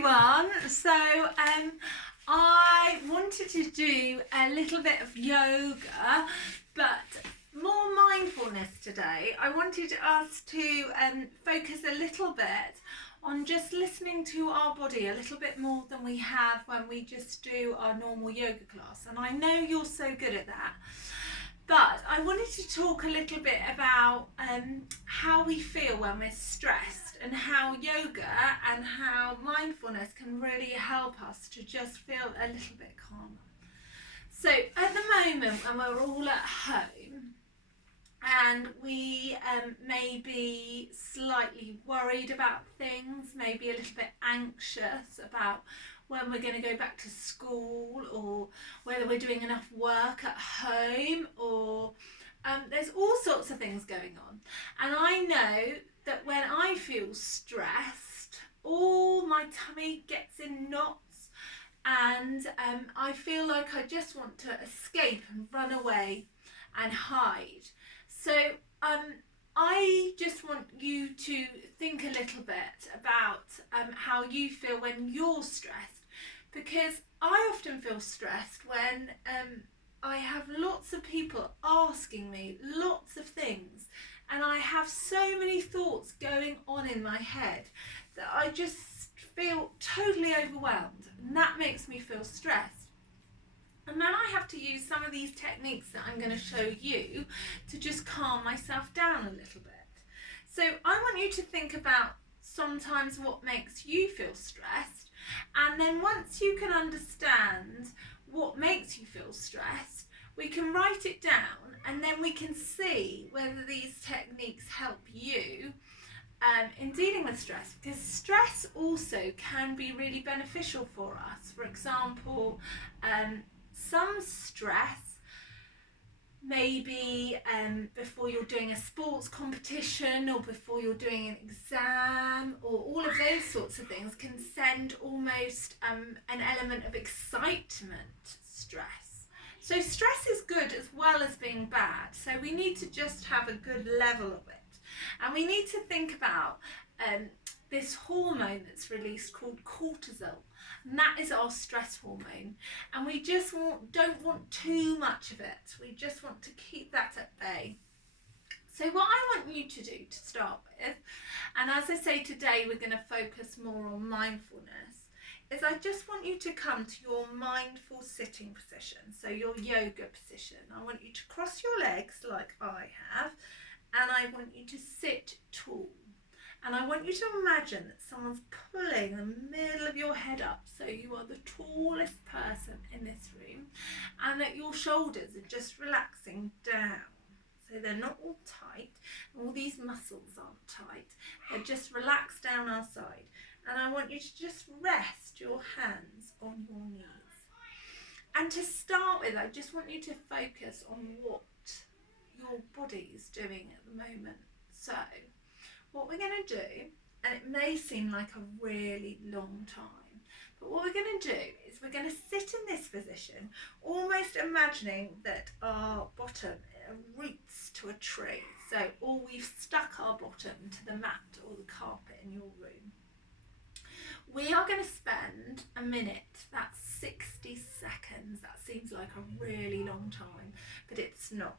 everyone. So I wanted to do a little bit of yoga, but more mindfulness today. I wanted us to focus a little bit on just listening to our body a little bit more than we have when we just do our normal yoga class. And I know you're so good at that. But I wanted to talk a little bit about how we feel when we're stressed, and how yoga and how mindfulness can really help us to just feel a little bit calmer. So at the moment, when we're all at home and we may be slightly worried about things, maybe a little bit anxious about when we're going to go back to school, or whether we're doing enough work at home, or there's all sorts of things going on. And I know that when I feel stressed, all my tummy gets in knots, and I feel like I just want to escape and run away and hide. So I just want you to think a little bit about how you feel when you're stressed, because I often feel stressed when I have lots of people asking me lots of things, and I have so many thoughts going on in my head that I just feel totally overwhelmed, and that makes me feel stressed. And then I have to use some of these techniques that I'm going to show you to just calm myself down a little bit. So I want you to think about sometimes what makes you feel stressed, and then once you can understand what makes you feel stressed, we can write it down, and then we can see whether these techniques help you in dealing with stress, because stress also can be really beneficial for us. For example, some stress, maybe before you're doing a sports competition, or before you're doing an exam, or all of those sorts of things, can send almost an element of excitement stress. So stress is good as well as being bad. So we need to just have a good level of it. And we need to think about this hormone that's released called cortisol. And that is our stress hormone. And we just don't want too much of it. We just want to keep that at bay. So what I want you to do to start with, and as I say today we're going to focus more on mindfulness, is I just want you to come to your mindful sitting position, so your yoga position. I want you to cross your legs like I have, and I want you to sit tall. And I want you to imagine that someone's pulling the middle of your head up, so you are the tallest person in this room, and that your shoulders are just relaxing down. So they're not all tight, all these muscles aren't tight, they're just relaxed down our side. And I want you to just rest your hands on your knees. And to start with, I just want you to focus on what your body is doing at the moment. So what we're going to do, and it may seem like a really long time, but what we're going to do is we're going to sit in this position, almost imagining that our bottom roots to a tree. So, or we've stuck our bottom to the mat or the carpet in your room. We are going to spend a minute, that's 60 seconds. That seems like a really long time, but it's not.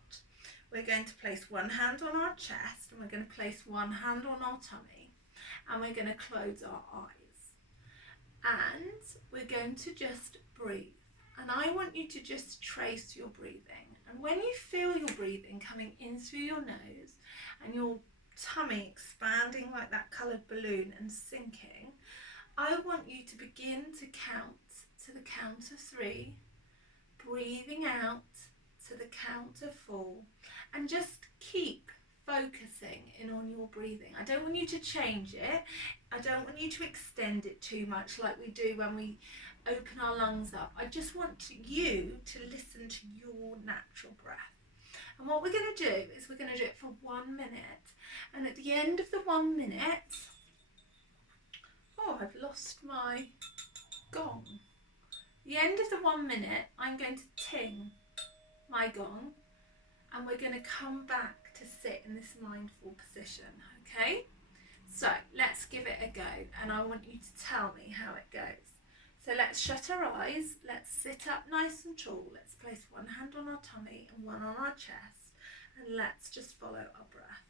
We're going to place one hand on our chest, and we're going to place one hand on our tummy, and we're going to close our eyes. And we're going to just breathe. And I want you to just trace your breathing. And when you feel your breathing coming in through your nose and your tummy expanding like that coloured balloon and sinking, I want you to begin to count to the count of 3, breathing out to the count of 4, and just keep focusing in on your breathing. I don't want you to change it. I don't want you to extend it too much like we do when we open our lungs up. I just want you to listen to your natural breath. And what we're going to do is we're going to do it for 1 minute. And at the end of the 1 minute, oh, I've lost my gong. The end of the 1 minute, I'm going to ting my gong, and we're going to come back to sit in this mindful position, okay? So let's give it a go, and I want you to tell me how it goes. So let's shut our eyes, let's sit up nice and tall, let's place one hand on our tummy and one on our chest, and let's just follow our breath.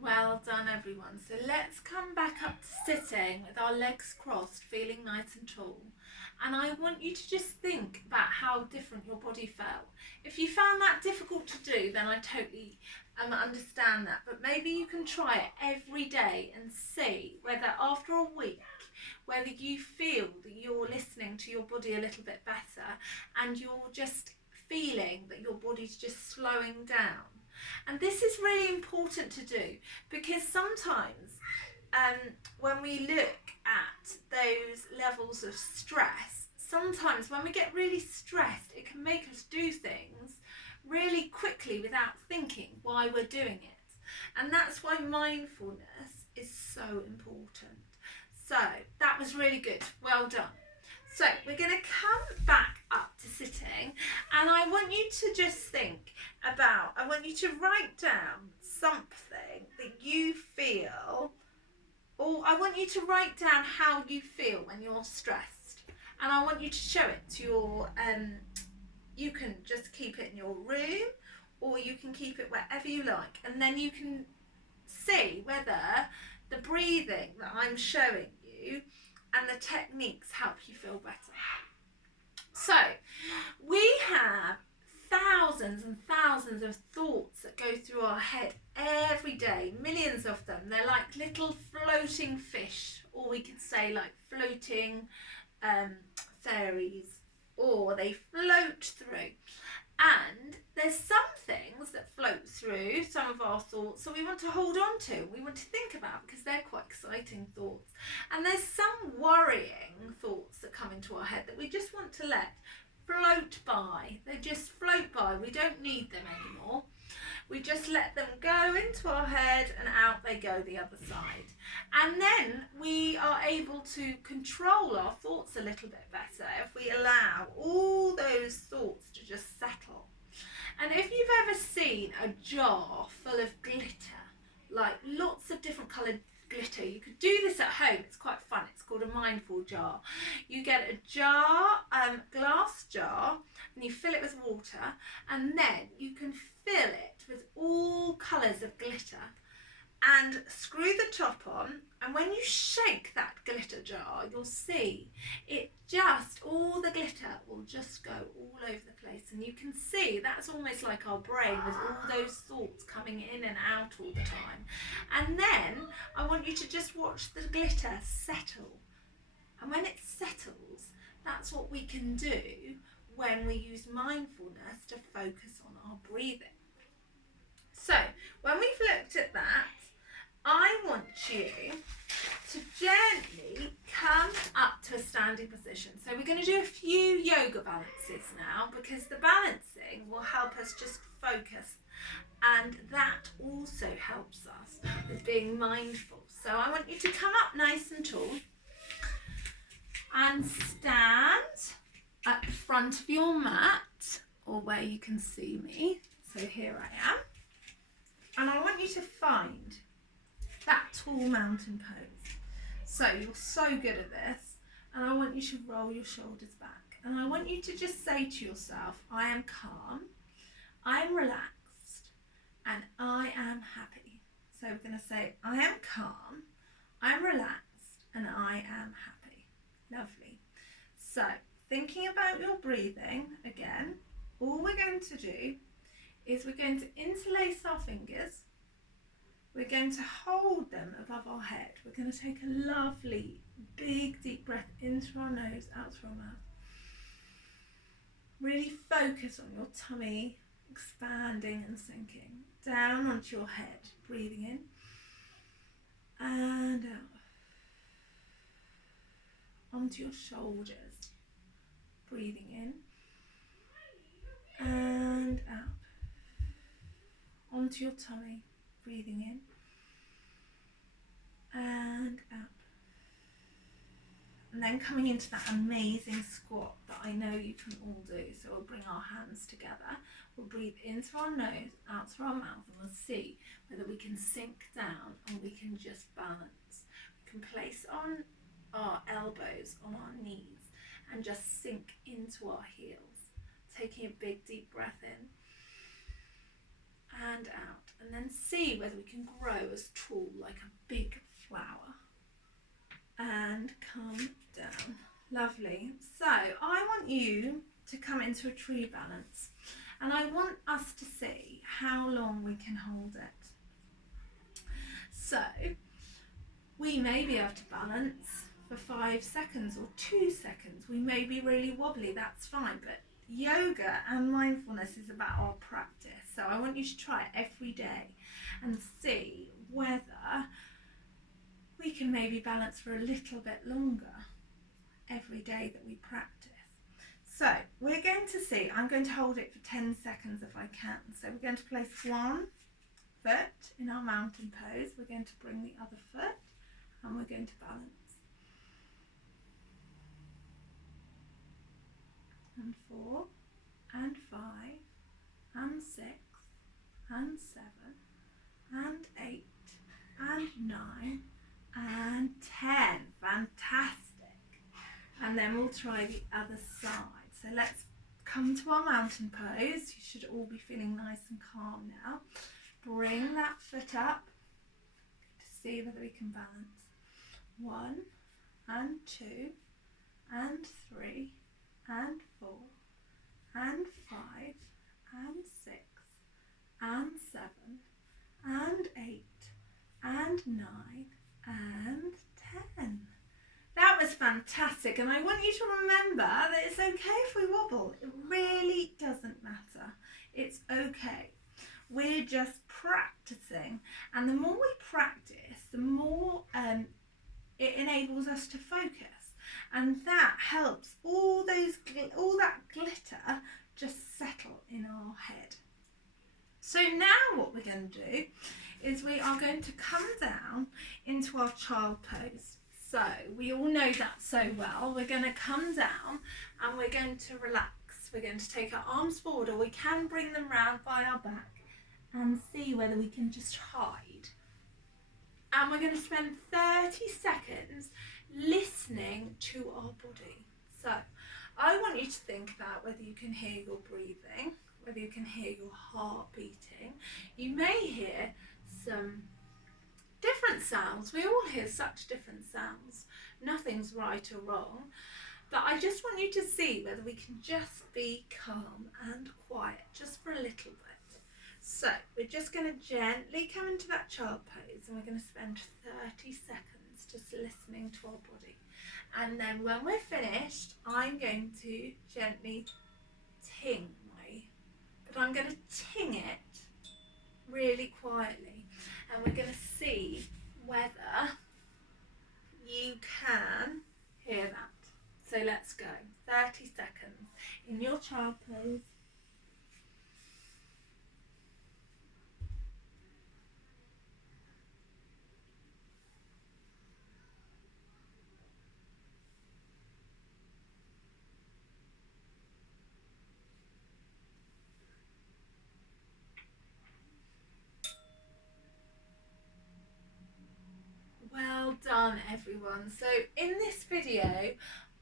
Well done, everyone. So let's come back up to sitting with our legs crossed, feeling nice and tall. And I want you to just think about how different your body felt. If you found that difficult to do, then I totally understand that. But maybe you can try it every day and see whether after a week, whether you feel that you're listening to your body a little bit better and you're just feeling that your body's just slowing down. And this is really important to do, because sometimes when we look at those levels of stress, sometimes when we get really stressed, it can make us do things really quickly without thinking why we're doing it. And that's why mindfulness is so important. So that was really good. Well done. So we're going to come back up to sitting, and I want you to just think about, I want you to write down something that you feel, or I want you to write down how you feel when you're stressed, and I want you to show it to your, you can just keep it in your room, or you can keep it wherever you like, and then you can see whether the breathing that I'm showing you and the techniques help you feel better. So we have thousands and thousands of thoughts that go through our head every day, millions of them. They're like little floating fish, or we could say like floating fairies, or they float through. And there's some things that float through some of our thoughts, so we want to hold on to, we want to think about, because they're quite exciting thoughts. And there's some worrying thoughts that come into our head that we just want to let float by. They just float by. We don't need them anymore. We just let them go into our head and out they go the other side. And then we are able to control our thoughts a little bit better if we allow all those thoughts to just settle. And if you've ever seen a jar full of glitter, like lots of different coloured glitter, you could do this at home. It's quite fun. It's called a mindful jar. You get a jar, glass jar, and you fill it with water, and then you can fill it with all colours of glitter and screw the top on, and when you shake that glitter jar, you'll see it just, all the glitter will just go all over the place, and you can see that's almost like our brain with all those thoughts coming in and out all the time. And then I want you to just watch the glitter settle, and when it settles, that's what we can do when we use mindfulness to focus on our breathing. So when we've looked at that, I want you to gently come up to a standing position. So we're going to do a few yoga balances now, because the balancing will help us just focus, and that also helps us with being mindful. So I want you to come up nice and tall and stand at the front of your mat, or where you can see me. So here I am. And I want you to find that tall mountain pose. So you're so good at this, and I want you to roll your shoulders back, and I want you to just say to yourself, I am calm, I am relaxed, and I am happy. So we're going to say, I am calm, I'm relaxed, and I am happy. Lovely. So thinking about your breathing again, all we're going to do is we're going to interlace our fingers. We're going to hold them above our head. We're going to take a lovely big deep breath into our nose, out through our mouth. Really focus on your tummy expanding and sinking down onto your head. Breathing in and out. Onto your shoulders. Breathing in and out. Onto your tummy. Breathing in and out. And then coming into that amazing squat that I know you can all do. So we'll bring our hands together. We'll breathe into our nose, out through our mouth, and we'll see whether we can sink down or we can just balance. We can place on our elbows on our knees and just sink into our heels. Taking a big deep breath in and out. And then see whether we can grow as tall like a big flower. And come down. Lovely. So I want you to come into a tree balance, and I want us to see how long we can hold it. So we may be able to balance for 5 seconds or 2 seconds. We may be really wobbly, that's fine, but yoga and mindfulness is about our practice. So I want you to try it every day and see whether we can maybe balance for a little bit longer every day that we practice. So we're going to see, I'm going to hold it for 10 seconds if I can. So we're going to place one foot in our mountain pose. We're going to bring the other foot and we're going to balance. And 4 and 5 and 6 and 7 and 8 and 9 and 10. Fantastic. And then we'll try the other side. So let's come to our mountain pose. You should all be feeling nice and calm now. Bring that foot up to see whether we can balance. 1 and 2 and 3 and 4 and 5 and 6 and 7 and 8 and 9 and 10. That was fantastic, and I want you to remember that it's okay if we wobble. It really doesn't matter. It's okay. We're just practicing, and the more we practice, the more it enables us to focus, and that helps all that glitter just settle in our head. So now what we're going to do is we are going to come down into our child pose. So we all know that so well. We're going to come down and we're going to relax. We're going to take our arms forward, or we can bring them round by our back and see whether we can just hide. And we're going to spend 30 seconds listening to our body. So I want you to think about whether you can hear your breathing, whether you can hear your heart beating. You may hear some different sounds. We all hear such different sounds. Nothing's right or wrong. But I just want you to see whether we can just be calm and quiet just for a little bit. So we're just going to gently come into that child pose, and we're going to spend 30 seconds just listening to our body. And then when we're finished, I'm going to gently ting but I'm going to ting it really quietly, and we're going to see whether you can hear that. So let's go. 30 seconds in your child pose. Well done, everyone. So in this video,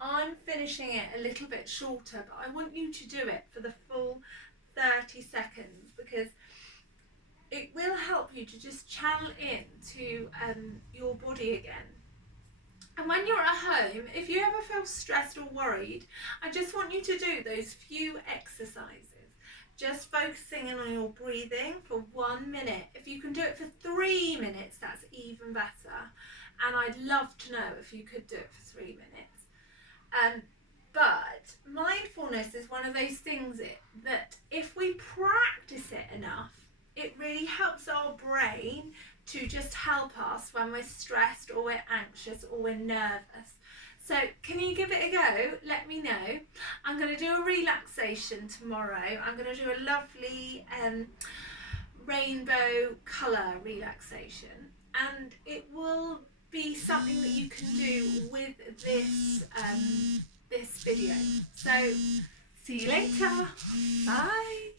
I'm finishing it a little bit shorter, but I want you to do it for the full 30 seconds because it will help you to just channel in to your body again. And when you're at home, if you ever feel stressed or worried, I just want you to do those few exercises. Just focusing in on your breathing for 1 minute. If you can do it for 3 minutes, that's even better. And I'd love to know if you could do it for 3 minutes. But mindfulness is one of those things that if we practice it enough, it really helps our brain to just help us when we're stressed or we're anxious or we're nervous. So can you give it a go? Let me know. I'm going to do a relaxation tomorrow. I'm going to do a lovely rainbow colour relaxation, and it will be something that you can do with this video. So see you later. Bye.